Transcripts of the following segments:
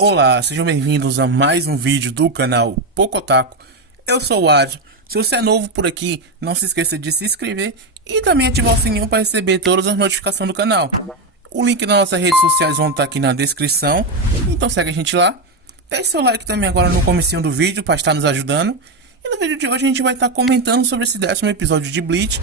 Olá, sejam bem-vindos a mais um vídeo do canal Pocotaku. Eu sou o Adjo. Se você é novo por aqui, não se esqueça de se inscrever e também ativar o sininho para receber todas as notificações do canal. O link das nossas redes sociais vão estar aqui na descrição, então segue a gente lá. Deixe seu like também agora no comecinho do vídeo para estar nos ajudando. E no vídeo de hoje a gente vai estar comentando sobre esse 10º episódio de Bleach,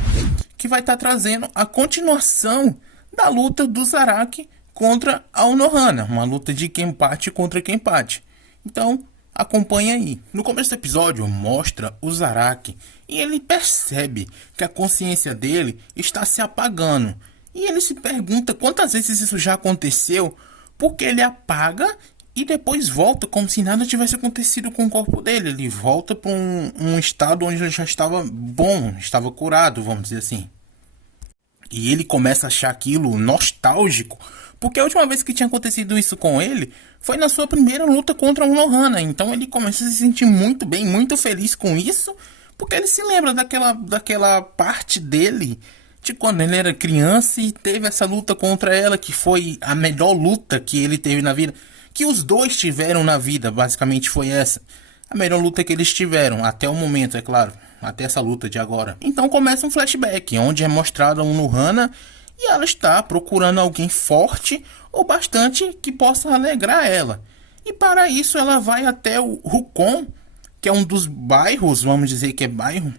que vai estar trazendo a continuação da luta do Zaraki contra a Unohana, uma luta de Kenpachi contra Kenpachi. Então, acompanha aí. No começo do episódio, mostra o Zaraki e ele percebe que a consciência dele está se apagando. E ele se pergunta quantas vezes isso já aconteceu, porque ele apaga e depois volta como se nada tivesse acontecido com o corpo dele. Ele volta para um estado onde ele já estava bom, estava curado, vamos dizer assim. E ele começa a achar aquilo nostálgico, porque a última vez que tinha acontecido isso com ele foi na sua primeira luta contra a Unohana. Então ele começa a se sentir muito bem, muito feliz com isso, porque ele se lembra daquela parte dele de quando ele era criança e teve essa luta contra ela, que foi a melhor luta que ele teve na vida, que os dois tiveram na vida. Basicamente foi essa a melhor luta que eles tiveram, até o momento, é claro, até essa luta de agora. Então começa um flashback, onde é mostrada a Unohana e ela está procurando alguém forte ou bastante que possa alegrar ela. E para isso ela vai até o Rukon, que é um dos bairros, vamos dizer que é bairro,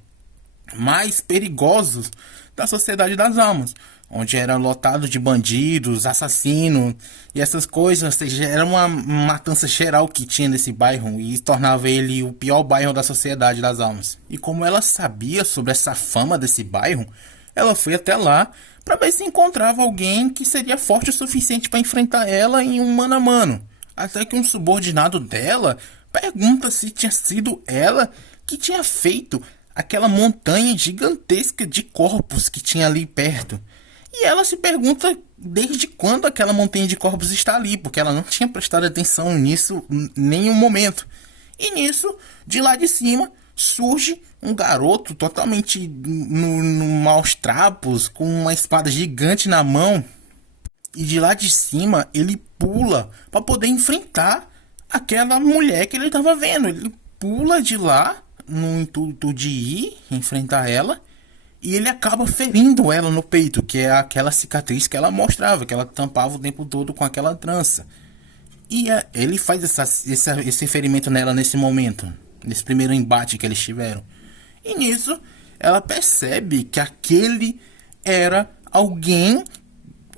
mais perigosos da Sociedade das Almas, onde era lotado de bandidos, assassinos e essas coisas. Ou seja, era uma matança geral que tinha nesse bairro e tornava ele o pior bairro da Sociedade das Almas. E como ela sabia sobre essa fama desse bairro, ela foi até lá para ver se encontrava alguém que seria forte o suficiente para enfrentar ela em um mano a mano. Até que um subordinado dela pergunta se tinha sido ela que tinha feito aquela montanha gigantesca de corpos que tinha ali perto. E ela se pergunta desde quando aquela montanha de corpos está ali, porque ela não tinha prestado atenção nisso em nenhum momento. E nisso, de lá de cima, surge um garoto totalmente no maus trapos, com uma espada gigante na mão. E de lá de cima, ele pula para poder enfrentar aquela mulher que ele estava vendo. Ele pula de lá no intuito de ir enfrentar ela. E ele acaba ferindo ela no peito, que é aquela cicatriz que ela mostrava, que ela tampava o tempo todo com aquela trança. E ele faz esse ferimento nela nesse momento, nesse primeiro embate que eles tiveram. E nisso, ela percebe que aquele era alguém,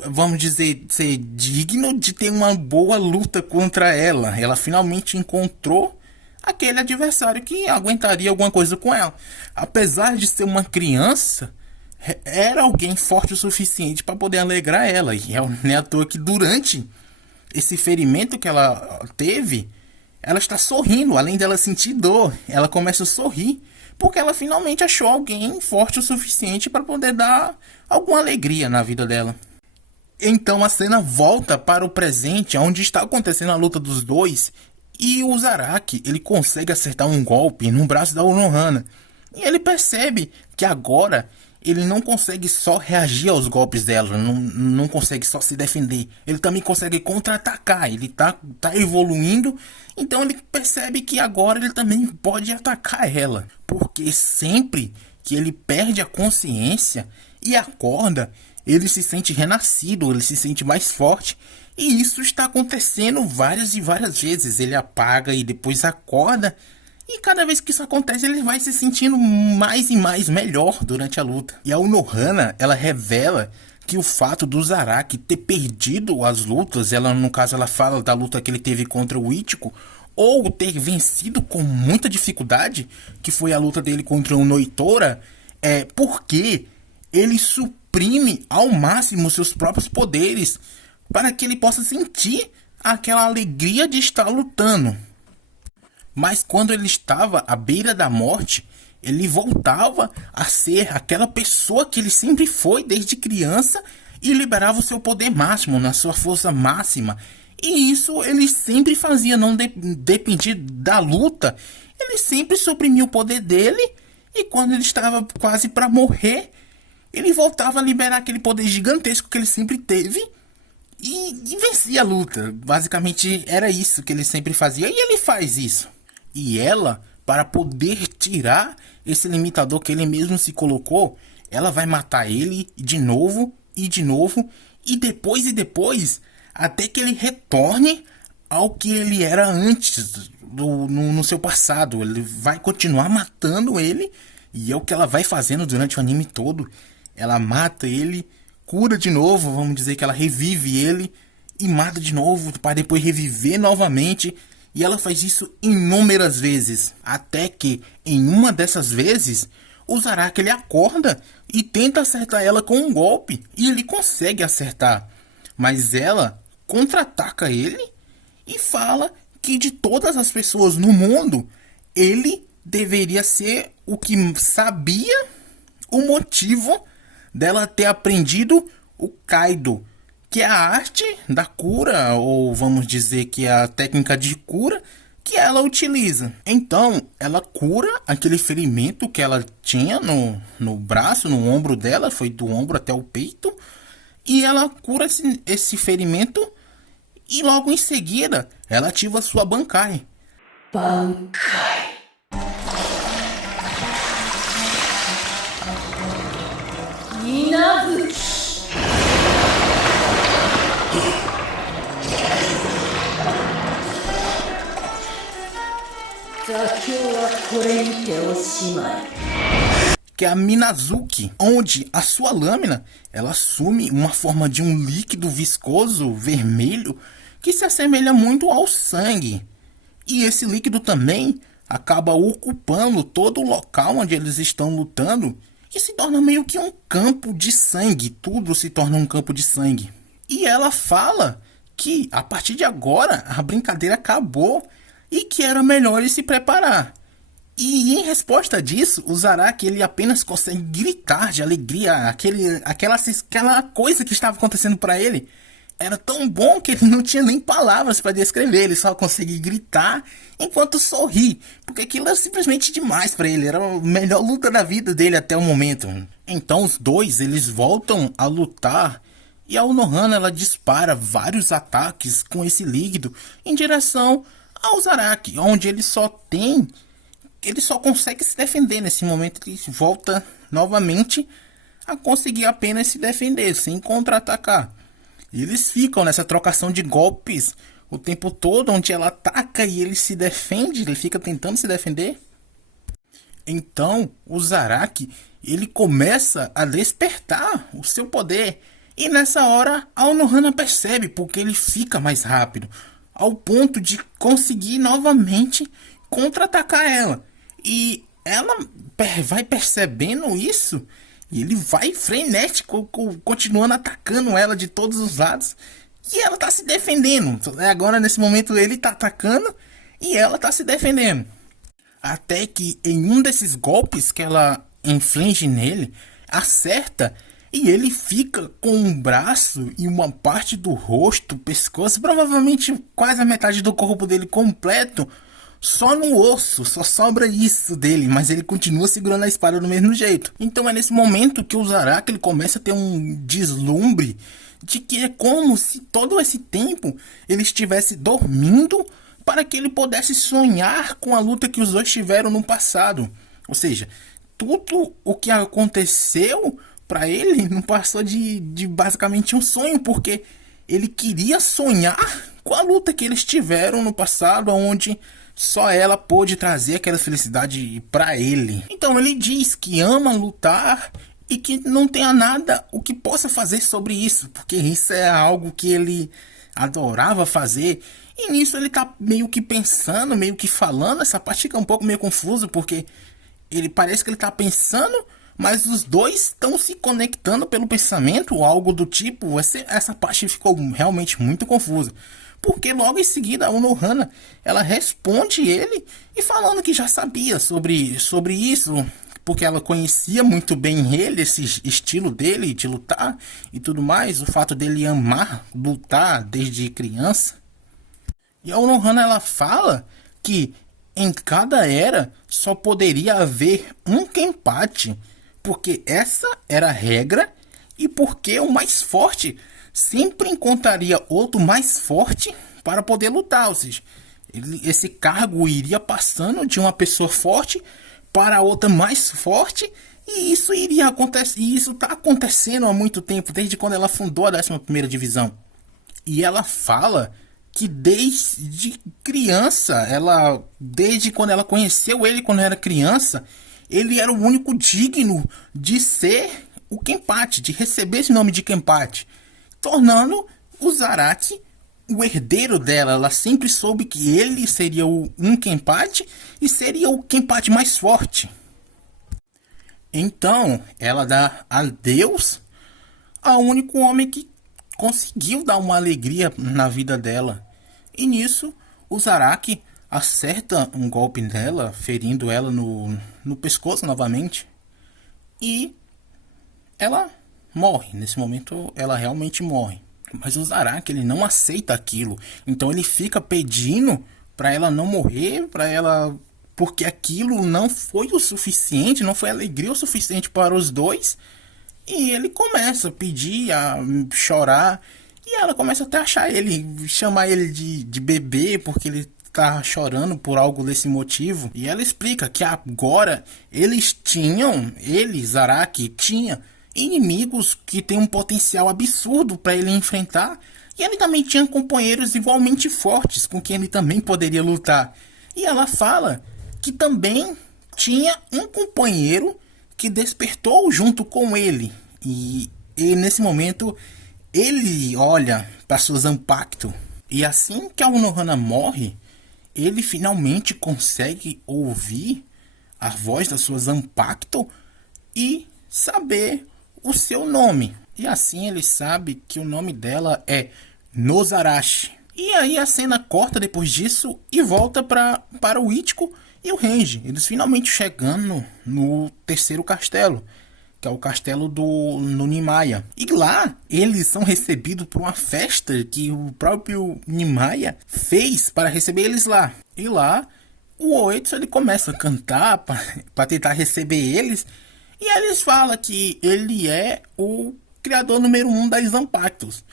vamos dizer, ser digno de ter uma boa luta contra ela. Ela finalmente encontrou aquele adversário que aguentaria alguma coisa com ela. Apesar de ser uma criança, era alguém forte o suficiente para poder alegrar ela. E não é à toa que durante esse ferimento que ela teve, ela está sorrindo. Além dela sentir dor, ela começa a sorrir, porque ela finalmente achou alguém forte o suficiente para poder dar alguma alegria na vida dela. Então a cena volta para o presente, onde está acontecendo a luta dos dois. E o Zaraki, ele consegue acertar um golpe no braço da Unohana. E ele percebe que agora ele não consegue só reagir aos golpes dela, não consegue só se defender. Ele também consegue contra-atacar, ele tá evoluindo. Então ele percebe que agora ele também pode atacar ela. Porque sempre que ele perde a consciência e acorda, ele se sente renascido, ele se sente mais forte. E isso está acontecendo várias e várias vezes. Ele apaga e depois acorda. E cada vez que isso acontece, ele vai se sentindo mais e mais melhor durante a luta. E a Unohana, ela revela que o fato do Zaraki ter perdido as lutas, no caso ela fala da luta que ele teve contra o Ichigo, ou ter vencido com muita dificuldade, que foi a luta dele contra o Noitora, porque ele suprime ao máximo seus próprios poderes, para que ele possa sentir aquela alegria de estar lutando. Mas quando ele estava à beira da morte, ele voltava a ser aquela pessoa que ele sempre foi desde criança e liberava o seu poder máximo, na sua força máxima. E isso ele sempre fazia, não dependia da luta. Ele sempre suprimia o poder dele e quando ele estava quase para morrer, ele voltava a liberar aquele poder gigantesco que ele sempre teve. e vencia a luta. Basicamente era isso que ele sempre fazia e ele faz isso. E ela, para poder tirar esse limitador que ele mesmo se colocou, ela vai matar ele de novo e de novo e depois, até que ele retorne ao que ele era antes no seu passado. Ele vai continuar matando ele e é o que ela vai fazendo durante o anime todo. Ela mata ele, cura de novo, vamos dizer que ela revive ele e mata de novo para depois reviver novamente. E ela faz isso inúmeras vezes, até que em uma dessas vezes o Zaraki ele acorda e tenta acertar ela com um golpe e ele consegue acertar, mas ela contra-ataca ele e fala que de todas as pessoas no mundo ele deveria ser o que sabia o motivo dela ter aprendido o Kaido, que é a arte da cura, ou vamos dizer que é a técnica de cura que ela utiliza. Então, ela cura aquele ferimento que ela tinha no braço, no ombro dela, foi do ombro até o peito, e ela cura esse ferimento, e logo em seguida, ela ativa sua Bankai. Bankai. Inazuki. 座標はこれにておしまい. Que é a Minazuki, onde a sua lâmina ela assume uma forma de um líquido viscoso vermelho que se assemelha muito ao sangue. E esse líquido também acaba ocupando todo o local onde eles estão lutando e se torna meio que um campo de sangue. Tudo se torna um campo de sangue. E ela fala que a partir de agora a brincadeira acabou e que era melhor ele se preparar. E em resposta disso, o Zaraki ele apenas consegue gritar de alegria. Aquela coisa que estava acontecendo para ele era tão bom que ele não tinha nem palavras para descrever. Ele só conseguia gritar enquanto sorri, porque aquilo era simplesmente demais para ele. Era a melhor luta da vida dele até o momento. Então os dois eles voltam a lutar e a Unohana ela dispara vários ataques com esse líquido em direção ao Zaraki, onde ele só consegue se defender. Nesse momento ele volta novamente a conseguir apenas se defender, sem contra-atacar. E eles ficam nessa trocação de golpes o tempo todo, onde ela ataca e ele se defende, ele fica tentando se defender. Então o Zaraki ele começa a despertar o seu poder. E nessa hora a Unohana percebe, porque ele fica mais rápido, ao ponto de conseguir novamente contra-atacar ela. E ela vai percebendo isso e ele vai frenético, continuando atacando ela de todos os lados. E ela tá se defendendo. Agora nesse momento ele tá atacando e ela tá se defendendo. Até que em um desses golpes que ela inflige nele, acerta e ele fica com um braço e uma parte do rosto, pescoço, provavelmente quase a metade do corpo dele completo, só no osso, só sobra isso dele, mas ele continua segurando a espada do mesmo jeito. Então é nesse momento que o Zaraki ele começa a ter um deslumbre de que é como se todo esse tempo ele estivesse dormindo para que ele pudesse sonhar com a luta que os dois tiveram no passado. Ou seja, tudo o que aconteceu para ele não passou de basicamente um sonho, porque ele queria sonhar com a luta que eles tiveram no passado, onde só ela pôde trazer aquela felicidade para ele. Então ele diz que ama lutar e que não tenha nada o que possa fazer sobre isso, porque isso é algo que ele adorava fazer. E nisso ele tá meio que pensando, meio que falando. Essa parte fica um pouco meio confusa, porque ele parece que ele tá pensando, mas os dois estão se conectando pelo pensamento ou algo do tipo. Essa parte ficou realmente muito confusa. Porque logo em seguida a Unohana ela responde ele e falando que já sabia sobre isso, porque ela conhecia muito bem ele, esse estilo dele de lutar e tudo mais, o fato dele amar lutar desde criança. E a Unohana ela fala que em cada era só poderia haver um Kenpachi, porque essa era a regra e porque o mais forte sempre encontraria outro mais forte para poder lutar. Ou seja, esse cargo iria passando de uma pessoa forte para outra mais forte. E isso iria acontecer. E isso está acontecendo há muito tempo, desde quando ela fundou a 11ª Divisão. E ela fala que desde criança, desde quando ela conheceu ele quando era criança, ele era o único digno de ser o Kenpachi, de receber esse nome de Kenpachi, tornando o Zaraki o herdeiro dela. Ela sempre soube que ele seria um Kenpachi e seria o Kenpachi mais forte. Então, ela dá adeus ao único homem que conseguiu dar uma alegria na vida dela. E nisso, o Zaraki acerta um golpe nela, ferindo ela no pescoço novamente. E ela morre. Nesse momento, ela realmente morre. Mas o Zaraki, ele não aceita aquilo. Então ele fica pedindo para ela não morrer, porque aquilo não foi o suficiente, não foi alegria o suficiente para os dois. E ele começa a pedir, a chorar. E ela começa até a chamar ele de bebê, porque ele tá chorando por algo desse motivo. E ela explica que agora Zaraki tinha inimigos que tem um potencial absurdo para ele enfrentar. E ele também tinha companheiros igualmente fortes com quem ele também poderia lutar. E ela fala que também tinha um companheiro que despertou junto com ele. E nesse momento ele olha para sua Zanpakuto. E assim que a Unohana morre, ele finalmente consegue ouvir a voz da sua Zanpakuto e saber o seu nome. E assim ele sabe que o nome dela é Nozarashi. E aí a cena corta depois disso e volta para o Ichiko e o Renji. Eles finalmente chegando no terceiro castelo, que é o castelo no Nimaya. E lá eles são recebidos por uma festa que o próprio Nimaya fez para receber eles lá. E lá o Oetsu ele começa a cantar para tentar receber eles. E eles falam que ele é o criador número 1 das Zanpakutos.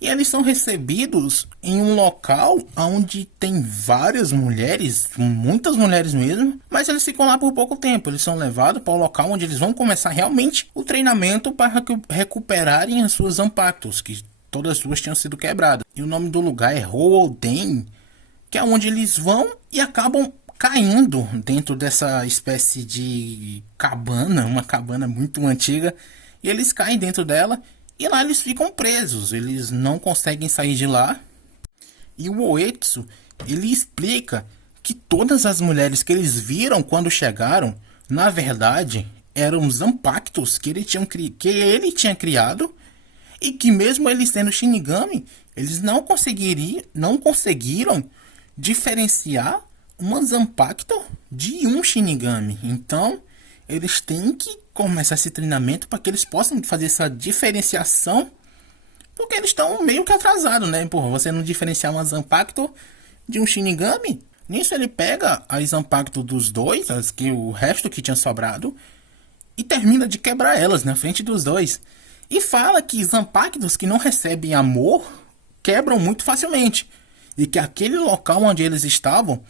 E eles são recebidos em um local onde tem várias mulheres, muitas mulheres mesmo, mas eles ficam lá por pouco tempo. Eles são levados para o local onde eles vão começar realmente o treinamento para recuperarem as suas Zanpakutos, que todas as duas tinham sido quebradas. E o nome do lugar é Houden, que é onde eles vão e acabam caindo dentro dessa espécie de cabana, uma cabana muito antiga, e eles caem dentro dela. E lá eles ficam presos, eles não conseguem sair de lá. E o Oetsu, ele explica que todas as mulheres que eles viram quando chegaram, na verdade, eram Zanpakutos que ele tinha criado. E que mesmo eles sendo Shinigami, eles não conseguiram diferenciar uma Zanpakuto de um Shinigami. Então, eles têm que começar esse treinamento para que eles possam fazer essa diferenciação, porque eles estão meio que atrasados, né? Porra, você não diferenciar uma Zanpakuto de um Shinigami. Nisso ele pega as Zanpakuto dos dois, o resto que tinha sobrado, e termina de quebrar elas na frente dos dois. E fala que Zanpakutos que não recebem amor quebram muito facilmente. E que aquele local onde eles estavam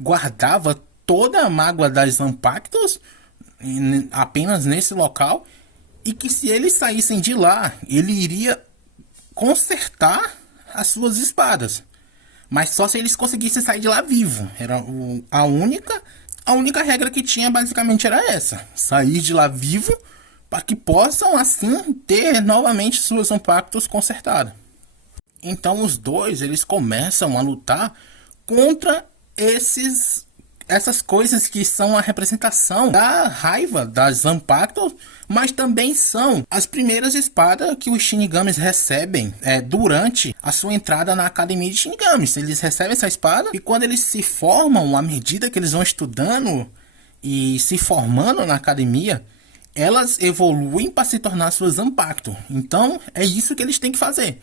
guardava toda a mágoa das Zanpakutos apenas nesse local, e que se eles saíssem de lá, ele iria consertar as suas espadas, mas só se eles conseguissem sair de lá vivo. Era a única regra que tinha, basicamente era essa: sair de lá vivo, para que possam assim ter novamente suas Zanpakutos consertadas. Então os dois eles começam a lutar contra essas coisas que são a representação da raiva das Zanpakuto, mas também são as primeiras espadas que os Shinigamis recebem durante a sua entrada na academia de Shinigamis. Eles recebem essa espada e quando eles se formam, à medida que eles vão estudando e se formando na academia, elas evoluem para se tornar suas Zanpakuto. Então é isso que eles têm que fazer.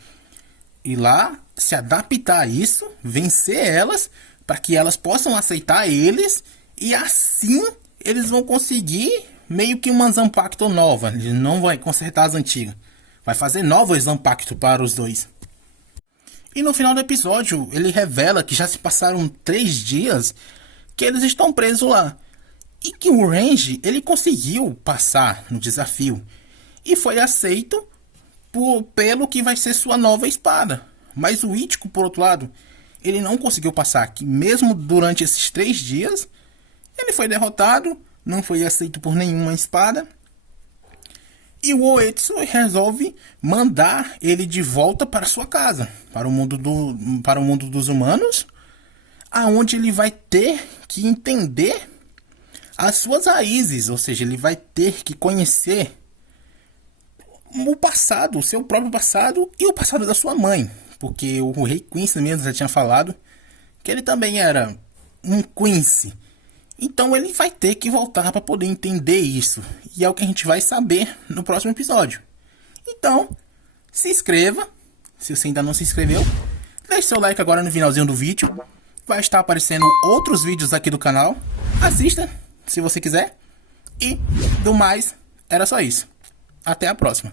Ir lá, se adaptar a isso, vencer elas, para que elas possam aceitar eles, e assim eles vão conseguir meio que uma Zanpakuto nova. Eles não vão consertar as antigas, vai fazer novo exame pacto para os dois. E no final do episódio, ele revela que já se passaram 3 dias que eles estão presos lá. E que o Range, ele conseguiu passar no desafio. E foi aceito pelo que vai ser sua nova espada. Mas o Ichigo, por outro lado, ele não conseguiu passar. Que mesmo durante esses 3 dias, ele foi derrotado, não foi aceito por nenhuma espada. E o Oetsu resolve mandar ele de volta para sua casa, para o mundo dos humanos, aonde ele vai ter que entender as suas raízes, ou seja, ele vai ter que conhecer o passado, o seu próprio passado e o passado da sua mãe, porque o rei Quincy mesmo já tinha falado que ele também era um Quincy. Então ele vai ter que voltar para poder entender isso. E é o que a gente vai saber no próximo episódio. Então, se inscreva, se você ainda não se inscreveu. Deixe seu like agora no finalzinho do vídeo. Vai estar aparecendo outros vídeos aqui do canal. Assista, se você quiser. E, do mais, era só isso. Até a próxima.